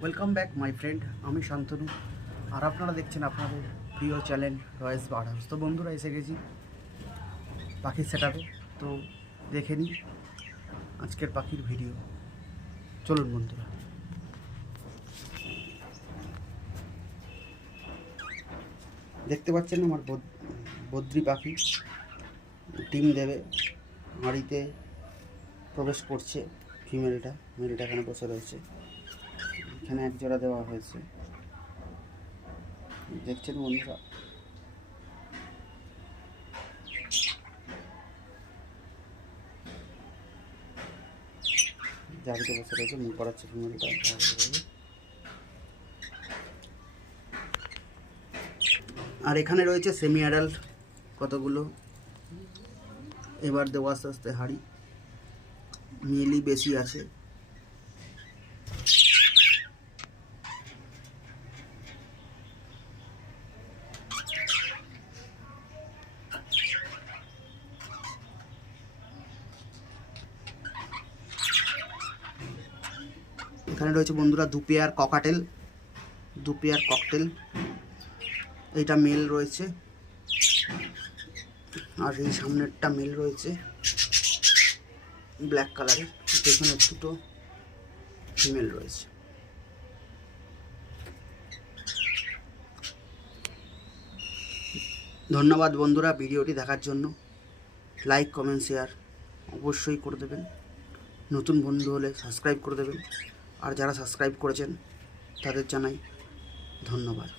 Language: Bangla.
ওয়েলকাম ব্যাক মাই ফ্রেন্ড, আমি শান্তনু। আর আপনারা দেখছেন আপনাদের প্রিয় চ্যানেল রয়েস বার্ড হাউস। তো বন্ধুরা, এসে গেছি পাখির সেটআপে। তো দেখে নিই আজকের পাখির ভিডিও। চলুন বন্ধুরা। দেখতে পাচ্ছেন আমার বদ্রি পাখি ডিম দেবে, হাঁড়িতে প্রবেশ করছে। মেলটা এখানে বসে রয়েছে। এখানে এক জোড়া দেওয়া হয়েছে, দেখছেন বন্ধুরা। জারিতে বসে রয়েছে, মুখ করাচ্ছে ফিমেলটা। আর এখানে রয়েছে সেমি অ্যাডাল্ট কতগুলো, এবার দেবো আস্তে আস্তে হাঁড়ি। মেলই বেশি আছে। এখানে রয়েছে বন্ধুরা দু পেয়ার ককটেল। এইটা মেল রয়েছে, আর এই সামনেরটা মেল রয়েছে ব্ল্যাক কালারের। পেছনে দুটো ফিমেল রয়েছে। ধন্যবাদ বন্ধুরা ভিডিওটি দেখার জন্য। লাইক, কমেন্ট, শেয়ার অবশ্যই করে দেবেন। নতুন বন্ধু হলে সাবস্ক্রাইব করে দেবেন। আর যারা সাবস্ক্রাইব করেছেন তাদের জানাই ধন্যবাদ।